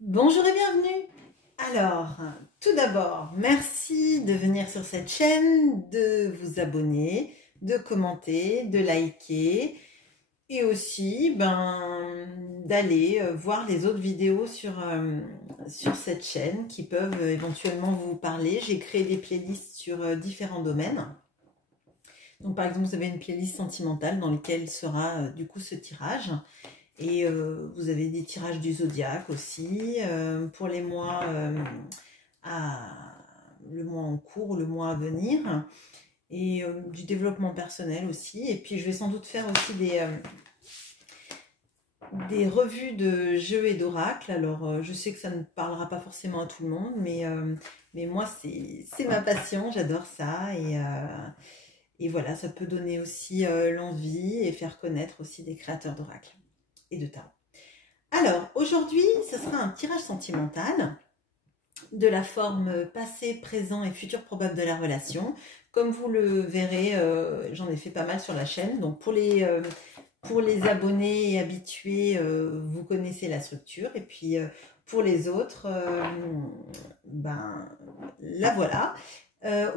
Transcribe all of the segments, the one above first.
Bonjour et bienvenue. Alors, tout d'abord, merci de venir sur cette chaîne, de vous abonner, de commenter, de liker et aussi d'aller voir les autres vidéos sur cette chaîne qui peuvent éventuellement vous parler. J'ai créé des playlists sur différents domaines. Donc par exemple, vous avez une playlist sentimentale dans laquelle sera du coup ce tirage. Et vous avez des tirages du zodiaque aussi, pour les mois, le mois en cours, le mois à venir, et du développement personnel aussi. Et puis je vais sans doute faire aussi des revues de jeux et d'oracles. Alors je sais que ça ne parlera pas forcément à tout le monde, mais moi c'est ma passion, j'adore ça. Et voilà, ça peut donner aussi l'envie et faire connaître aussi des créateurs d'oracles et de tarot. Alors, aujourd'hui, ce sera un tirage sentimental de la forme passé, présent et futur probable de la relation. Comme vous le verrez, j'en ai fait pas mal sur la chaîne. Donc, pour les abonnés et habitués, vous connaissez la structure. Et puis, pour les autres, la voilà.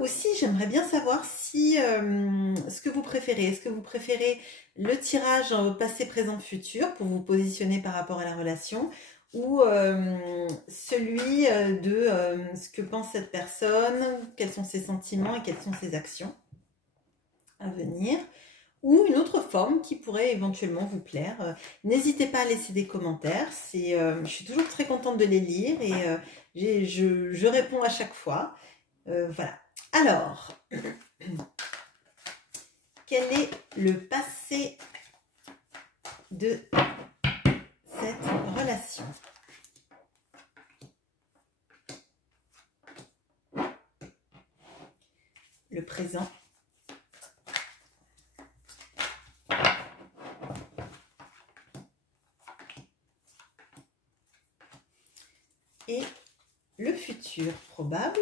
Aussi, j'aimerais bien savoir si ce que vous préférez. Est-ce que vous préférez le tirage en passé, présent, futur pour vous positionner par rapport à la relation, ou celui de ce que pense cette personne, quels sont ses sentiments et quelles sont ses actions à venir, ou une autre forme qui pourrait éventuellement vous plaire. N'hésitez pas à laisser des commentaires. Je suis toujours très contente de les lire et je réponds à chaque fois. Voilà. Alors, quel est le passé de cette relation? Le présent. Et le futur probable.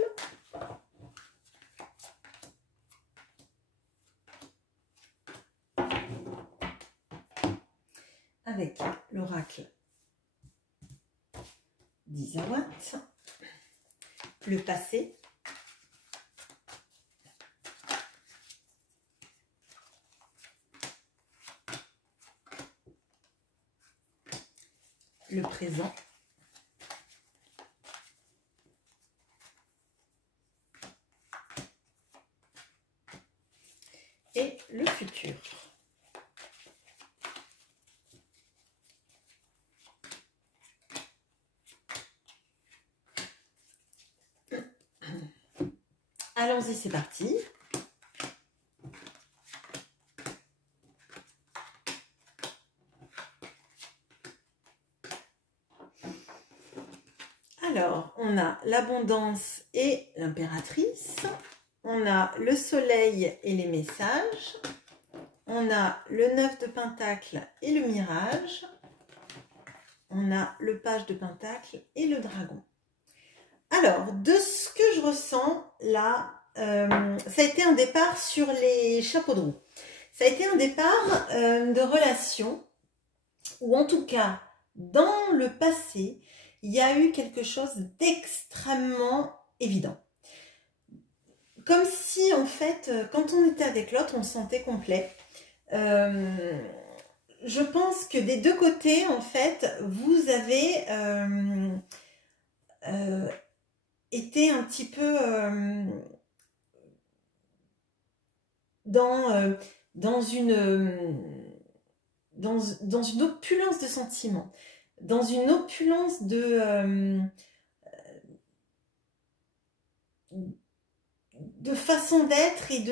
Avec l'oracle d'Isawat, le passé, le présent, et le futur. Allons-y, c'est parti. Alors, on a l'abondance et l'impératrice. On a le soleil et les messages. On a le 9 de pentacle et le mirage. On a le page de pentacle et le dragon. Alors, de ce que je ressens là, ça a été un départ sur les chapeaux de roue. Ça a été un départ de relation, ou en tout cas, dans le passé, il y a eu quelque chose d'extrêmement évident. Comme si, en fait, quand on était avec l'autre, on se sentait complet. Je pense que des deux côtés, en fait, vous avez été un petit peu dans une opulence de sentiments, dans une opulence de façon d'être et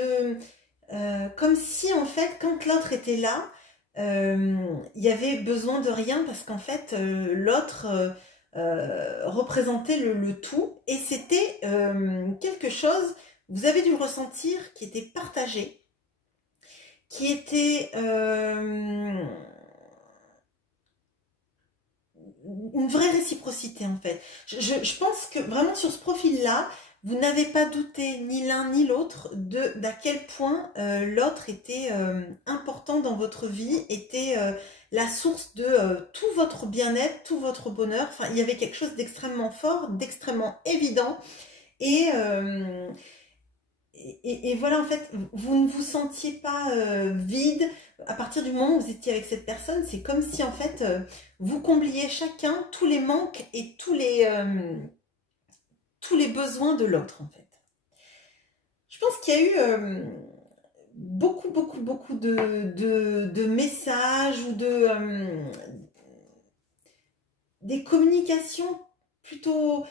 comme si en fait quand l'autre était là, il y avait besoin de rien parce qu'en fait l'autre représentait le tout et c'était quelque chose, vous avez dû le ressentir, qui était partagé, qui était une vraie réciprocité en fait. Je pense que vraiment sur ce profil-là, vous n'avez pas douté ni l'un ni l'autre d'à quel point l'autre était important dans votre vie, était la source de tout votre bien-être, tout votre bonheur. Enfin, il y avait quelque chose d'extrêmement fort, d'extrêmement évident. Et, et voilà, en fait, vous ne vous sentiez pas vide à partir du moment où vous étiez avec cette personne. C'est comme si, en fait, vous combliez chacun tous les manques et tous les besoins de l'autre, en fait. Je pense qu'il y a eu beaucoup de messages ou des communications plutôt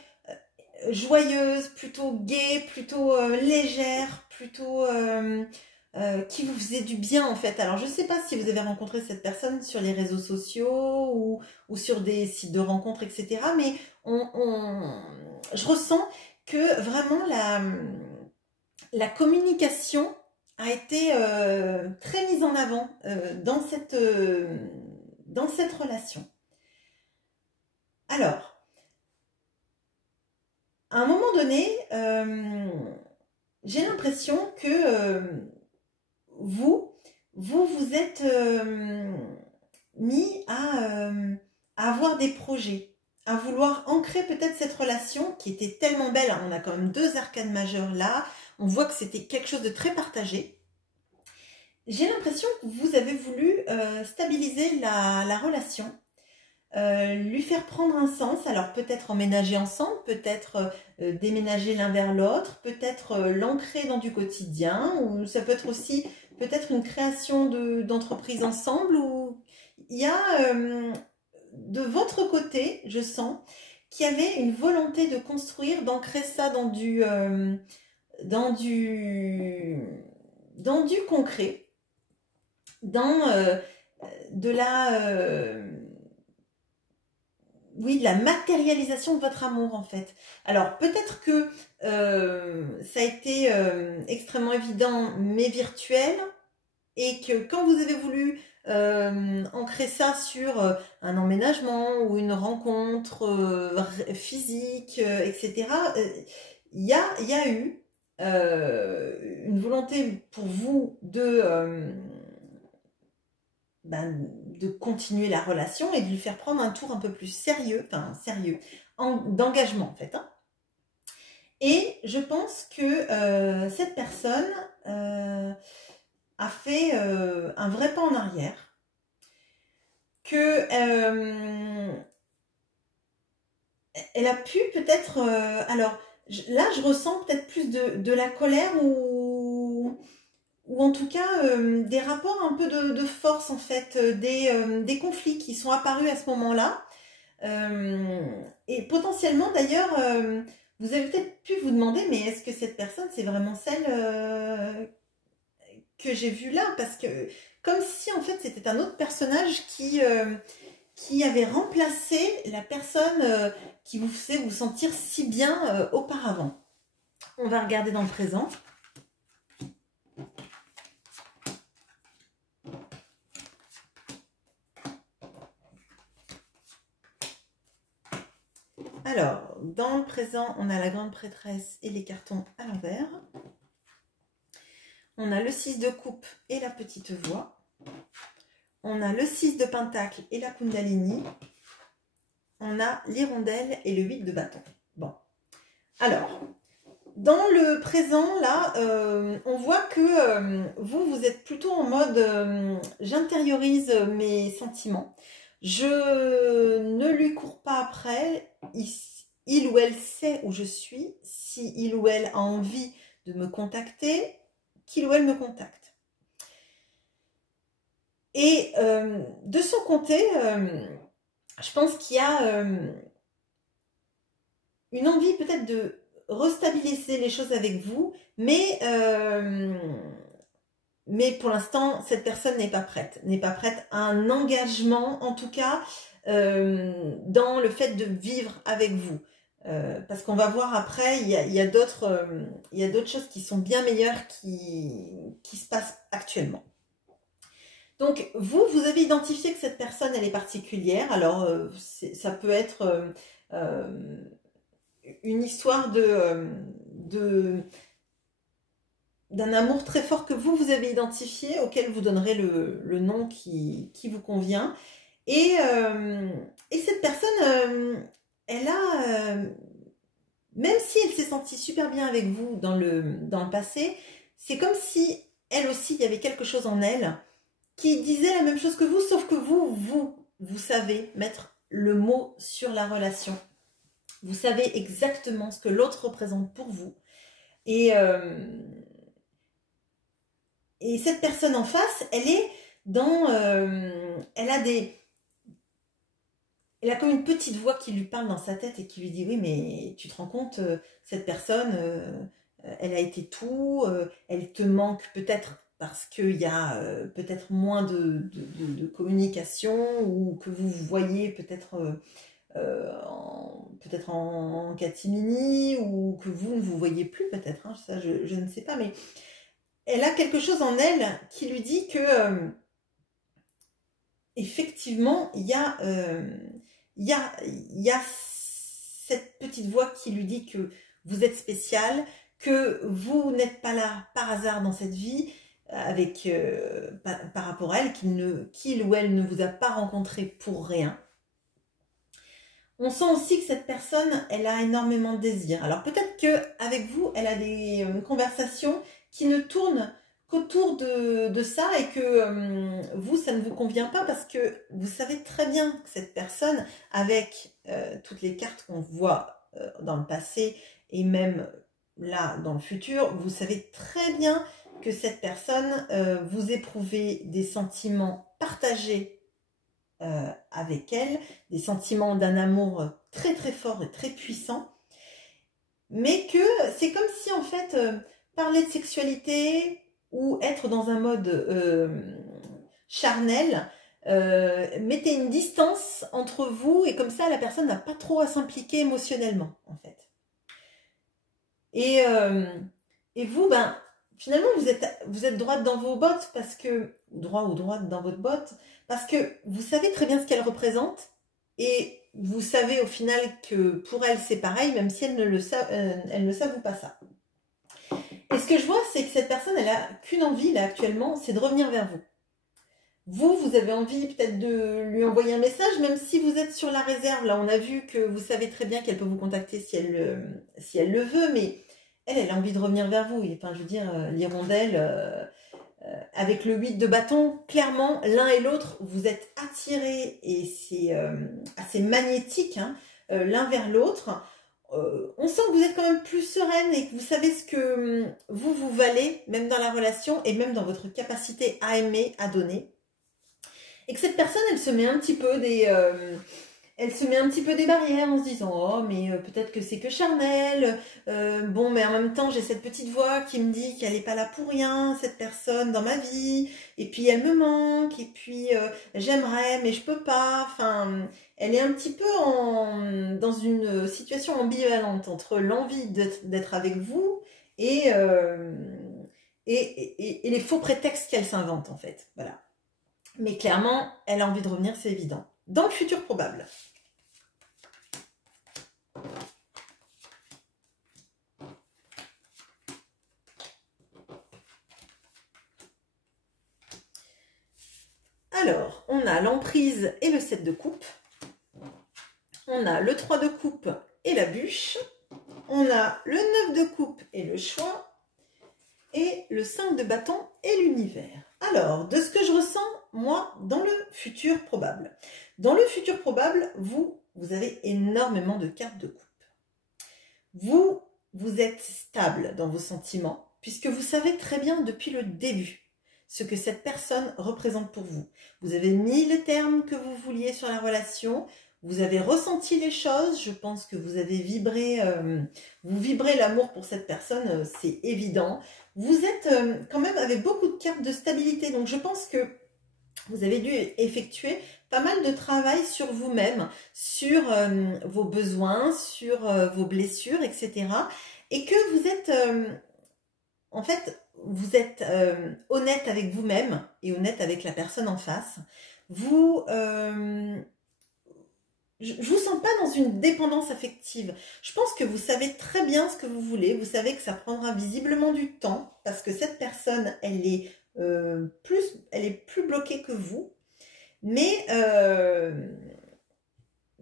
joyeuses, plutôt gaies, plutôt légères, plutôt qui vous faisaient du bien en fait. Alors je ne sais pas si vous avez rencontré cette personne sur les réseaux sociaux ou sur des sites de rencontres, etc. Mais je ressens que vraiment la communication a été très mise en avant dans cette relation. Alors, à un moment donné, j'ai l'impression que vous êtes mis à avoir des projets, à vouloir ancrer peut-être cette relation qui était tellement belle. On a quand même 2 arcanes majeures là. On voit que c'était quelque chose de très partagé. J'ai l'impression que vous avez voulu stabiliser la relation, lui faire prendre un sens. Alors peut-être emménager ensemble, peut-être déménager l'un vers l'autre, peut-être l'ancrer dans du quotidien, ou ça peut être aussi peut-être une création d'entreprise ensemble. Ou il y a de votre côté, je sens, qu'il y avait une volonté de construire, d'ancrer ça dans du concret, dans de la matérialisation de votre amour en fait. Alors peut-être que ça a été extrêmement évident mais virtuel, et que quand vous avez voulu ancrer ça sur un emménagement ou une rencontre physique, etc., il y a eu une volonté pour vous de continuer la relation et de lui faire prendre un tour un peu plus sérieux, d'engagement en fait. Hein. Et je pense que cette personne a fait un vrai pas en arrière, que elle a pu peut-être alors là je ressens peut-être plus de la colère ou en tout cas des rapports un peu de force en fait, des conflits qui sont apparus à ce moment-là, et potentiellement d'ailleurs vous avez peut-être pu vous demander, mais est-ce que cette personne c'est vraiment celle que j'ai vue là, parce que comme si en fait c'était un autre personnage qui avait remplacé la personne qui vous faisait vous sentir si bien auparavant. On va regarder dans le présent. Alors, dans le présent, on a la grande prêtresse et les cartons à l'envers. On a le 6 de coupe et la petite voix. On a le 6 de pentacle et la kundalini. On a l'hirondelle et le 8 de bâton. Bon. Alors, dans le présent, là, on voit que vous êtes plutôt en mode j'intériorise mes sentiments. Je ne lui cours pas après. Il ou elle sait où je suis. Si il ou elle a envie de me contacter, qu'il ou elle me contacte. Et de son côté, je pense qu'il y a une envie peut-être de restabiliser les choses avec vous, mais pour l'instant, cette personne n'est pas prête à un engagement, en tout cas, dans le fait de vivre avec vous. Parce qu'on va voir après, il y a d'autres choses qui sont bien meilleures qui se passent actuellement. Donc, vous avez identifié que cette personne, elle est particulière. Alors, ça peut être une histoire d'un amour très fort que vous avez identifié, auquel vous donnerez le nom qui vous convient. Et cette personne, elle a, même si elle s'est sentie super bien avec vous dans le passé, c'est comme si elle aussi, il y avait quelque chose en elle qui disait la même chose que vous, sauf que vous savez mettre le mot sur la relation. Vous savez exactement ce que l'autre représente pour vous. Et cette personne en face, elle est dans... elle a comme une petite voix qui lui parle dans sa tête et qui lui dit, oui, mais tu te rends compte, cette personne, elle a été tout, elle te manque peut-être parce qu'il y a peut-être moins de communication, ou que vous vous voyez peut-être en catimini, ou que vous ne vous voyez plus peut-être, hein, ça je ne sais pas, mais elle a quelque chose en elle qui lui dit que effectivement il y a cette petite voix qui lui dit que vous êtes spécial, que vous n'êtes pas là par hasard dans cette vie, avec par rapport à elle, qu'il ou elle ne vous a pas rencontré pour rien. On sent aussi que cette personne, elle a énormément de désir. Alors peut-être qu'avec vous, elle a des conversations qui ne tournent qu'autour de ça, et que vous, ça ne vous convient pas, parce que vous savez très bien que cette personne, avec toutes les cartes qu'on voit dans le passé et même là dans le futur, vous savez très bien que cette personne, vous éprouvez des sentiments partagés avec elle, des sentiments d'un amour très très fort et très puissant, mais que c'est comme si en fait parler de sexualité ou être dans un mode charnel mettait une distance entre vous, et comme ça la personne n'a pas trop à s'impliquer émotionnellement en fait. Et vous, ben finalement vous êtes droite dans vos bottes, parce que droite dans votre botte, parce que vous savez très bien ce qu'elle représente, et vous savez au final que pour elle c'est pareil, même si elle ne s'avoue pas ça. Et ce que je vois, c'est que cette personne, elle a qu'une envie là actuellement, c'est de revenir vers vous. Vous avez envie peut-être de lui envoyer un message, même si vous êtes sur la réserve. Là, on a vu que vous savez très bien qu'elle peut vous contacter si elle le veut, mais elle a envie de revenir vers vous. Enfin, je veux dire, l'hirondelle, avec le 8 de bâton, clairement, l'un et l'autre, vous êtes attirés, et c'est assez magnétique, hein, l'un vers l'autre. On sent que vous êtes quand même plus sereine, et que vous savez ce que vous valez, même dans la relation, et même dans votre capacité à aimer, à donner. Et que cette personne, elle se met un petit peu des barrières en se disant, oh mais peut-être que c'est que charnel, bon mais en même temps j'ai cette petite voix qui me dit qu'elle n'est pas là pour rien, cette personne dans ma vie, et puis elle me manque, et puis j'aimerais mais je peux pas. Enfin, elle est un petit peu dans une situation ambivalente entre l'envie d'être avec vous et les faux prétextes qu'elle s'invente en fait. Voilà. Mais clairement, elle a envie de revenir, c'est évident. Dans le futur probable. Alors, on a l'emprise et le 7 de coupe. On a le 3 de coupe et la bûche. On a le 9 de coupe et le choix. Et le 5 de bâton et l'univers. Alors, de ce que je ressens, moi, dans le futur probable. Dans le futur probable, vous avez énormément de cartes de coupe. Vous êtes stable dans vos sentiments, puisque vous savez très bien depuis le début ce que cette personne représente pour vous. Vous avez mis les termes que vous vouliez sur la relation, vous avez ressenti les choses, je pense que vous avez vibré, vous vibrez l'amour pour cette personne, c'est évident. Vous êtes quand même avec beaucoup de cartes de stabilité, donc je pense que vous avez dû effectuer pas mal de travail sur vous-même, sur vos besoins, sur vos blessures, etc. Et que vous êtes, en fait, vous êtes honnête avec vous-même et honnête avec la personne en face. Vous je vous sens pas dans une dépendance affective. Je pense que vous savez très bien ce que vous voulez. Vous savez que ça prendra visiblement du temps parce que cette personne, elle est plus bloquée que vous. Mais,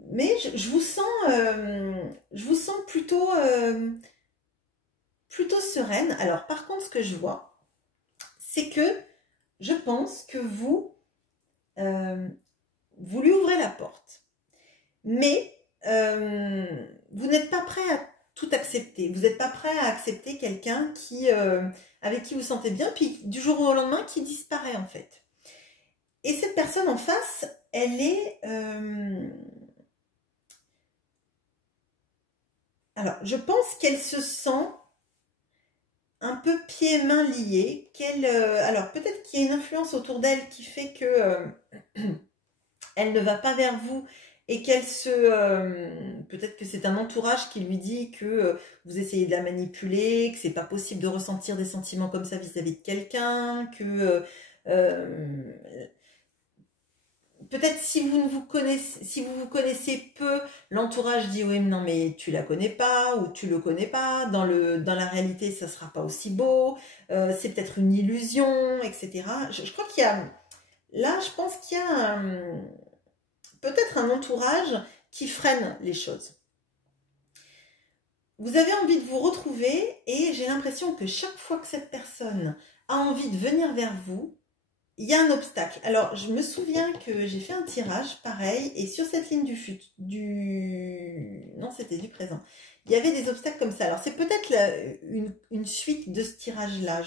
je vous sens plutôt sereine. Alors, par contre, ce que je vois, c'est que je pense que vous lui ouvrez la porte. Mais vous n'êtes pas prêt à tout accepter. Vous n'êtes pas prêt à accepter quelqu'un avec qui vous sentez bien, puis du jour au lendemain, qui disparaît en fait. Et cette personne en face, elle est... alors, je pense qu'elle se sent un peu pieds et mains liés. Alors, peut-être qu'il y a une influence autour d'elle qui fait que elle ne va pas vers vous et peut-être que c'est un entourage qui lui dit que vous essayez de la manipuler, que c'est pas possible de ressentir des sentiments comme ça vis-à-vis de quelqu'un, que peut-être si vous vous connaissez peu, l'entourage dit oui, mais non, mais tu la connais pas ou tu le connais pas. Dans la réalité, ça sera pas aussi beau. C'est peut-être une illusion, etc. Je crois qu'il y a là, je pense qu'il y a peut-être un entourage qui freine les choses. Vous avez envie de vous retrouver et j'ai l'impression que chaque fois que cette personne a envie de venir vers vous, il y a un obstacle. Alors, je me souviens que j'ai fait un tirage pareil et sur cette ligne non, c'était du présent. Il y avait des obstacles comme ça. Alors, c'est peut-être une suite de ce tirage-là.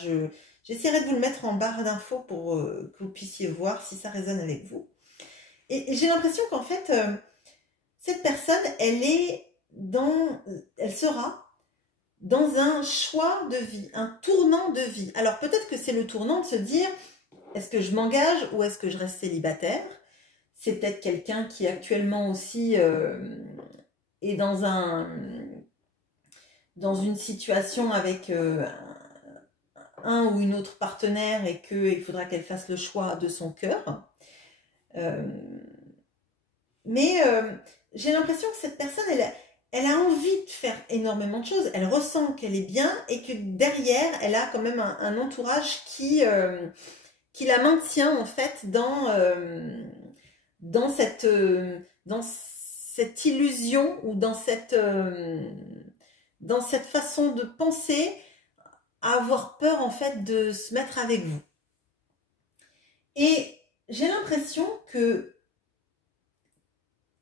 J'essaierai de vous le mettre en barre d'infos pour que vous puissiez voir si ça résonne avec vous. Et j'ai l'impression qu'en fait, cette personne, elle sera dans un choix de vie, un tournant de vie. Alors peut-être que c'est le tournant de se dire, est-ce que je m'engage ou est-ce que je reste célibataire? C'est peut-être quelqu'un qui actuellement aussi est dans une situation avec un ou une autre partenaire et qu'il faudra qu'elle fasse le choix de son cœur. Mais j'ai l'impression que cette personne, elle a envie de faire énormément de choses. Elle ressent qu'elle est bien et que derrière, elle a quand même un entourage qui la maintient en fait dans cette illusion ou dans cette façon de penser, à avoir peur en fait de se mettre avec vous. Et j'ai l'impression que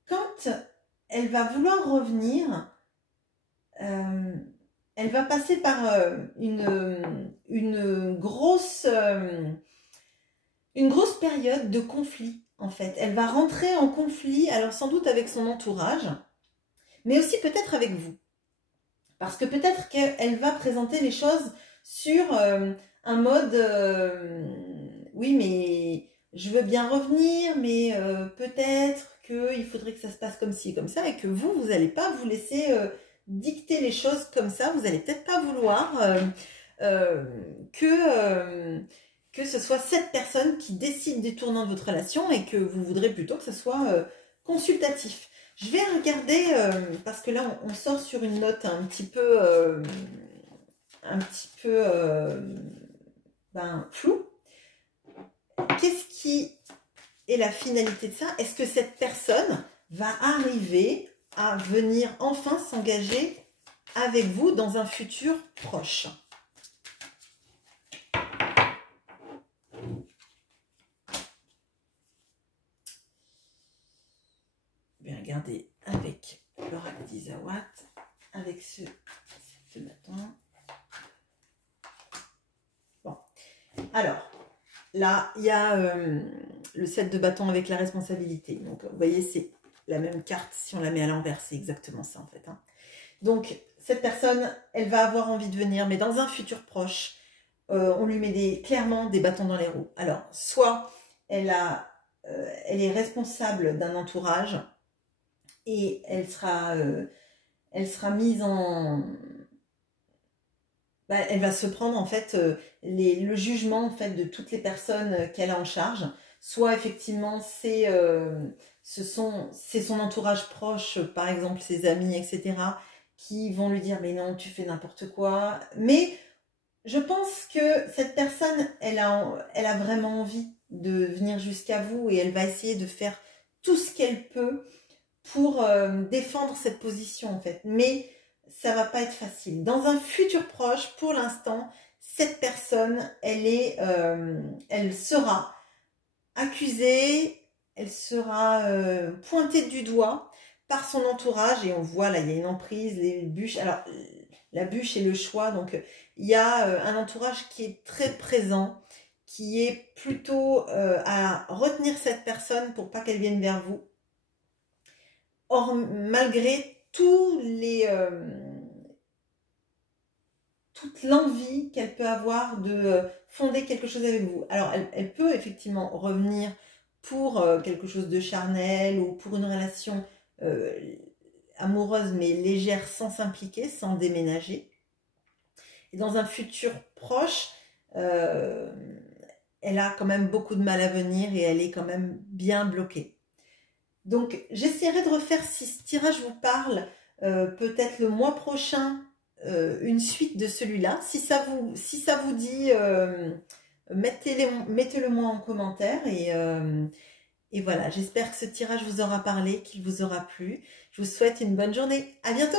quand elle va vouloir revenir, elle va passer par une grosse période de conflit, en fait. Elle va rentrer en conflit, alors sans doute avec son entourage, mais aussi peut-être avec vous. Parce que peut-être qu'elle va présenter les choses sur un mode oui, mais je veux bien revenir, mais peut-être qu'il faudrait que ça se passe comme ci, comme ça, et que vous n'allez pas vous laisser dicter les choses comme ça. Vous n'allez peut-être pas vouloir que ce soit cette personne qui décide des tournants de votre relation et que vous voudrez plutôt que ce soit consultatif. Je vais regarder, parce que là, on sort sur une note un petit peu floue. Qu'est-ce qui est la finalité de ça? Est-ce que cette personne va arriver à venir enfin s'engager avec vous dans un futur proche? Je vais regarder avec l'oracle d'Isawat, avec cette matin. Bon, alors, là, il y a le 7 de bâton avec la responsabilité. Donc, vous voyez, c'est la même carte. Si on la met à l'envers, c'est exactement ça, en fait. Hein. Donc, cette personne, elle va avoir envie de venir, mais dans un futur proche, on lui met clairement des bâtons dans les roues. Alors, soit elle est responsable d'un entourage et elle sera mise en... elle va se prendre en fait le jugement en fait de toutes les personnes qu'elle a en charge. Soit effectivement c'est c'est son entourage proche, par exemple ses amis, etc., qui vont lui dire mais non, tu fais n'importe quoi. Mais je pense que cette personne, elle a vraiment envie de venir jusqu'à vous et elle va essayer de faire tout ce qu'elle peut pour défendre cette position en fait. Mais ça va pas être facile. Dans un futur proche, pour l'instant, cette personne, elle sera accusée, elle sera pointée du doigt par son entourage et on voit là, il y a une emprise, les bûches. Alors, la bûche et le choix, donc il y a un entourage qui est très présent, qui est plutôt à retenir cette personne pour pas qu'elle vienne vers vous. Or, malgré toute l'envie qu'elle peut avoir de fonder quelque chose avec vous. Alors, elle peut effectivement revenir pour quelque chose de charnel ou pour une relation amoureuse mais légère sans s'impliquer, sans déménager. Et dans un futur proche, elle a quand même beaucoup de mal à venir et elle est quand même bien bloquée. Donc, j'essaierai de refaire, si ce tirage vous parle, peut-être le mois prochain, une suite de celui-là. Si ça vous dit, mettez-le moi en commentaire. Et voilà, j'espère que ce tirage vous aura parlé, qu'il vous aura plu. Je vous souhaite une bonne journée. À bientôt!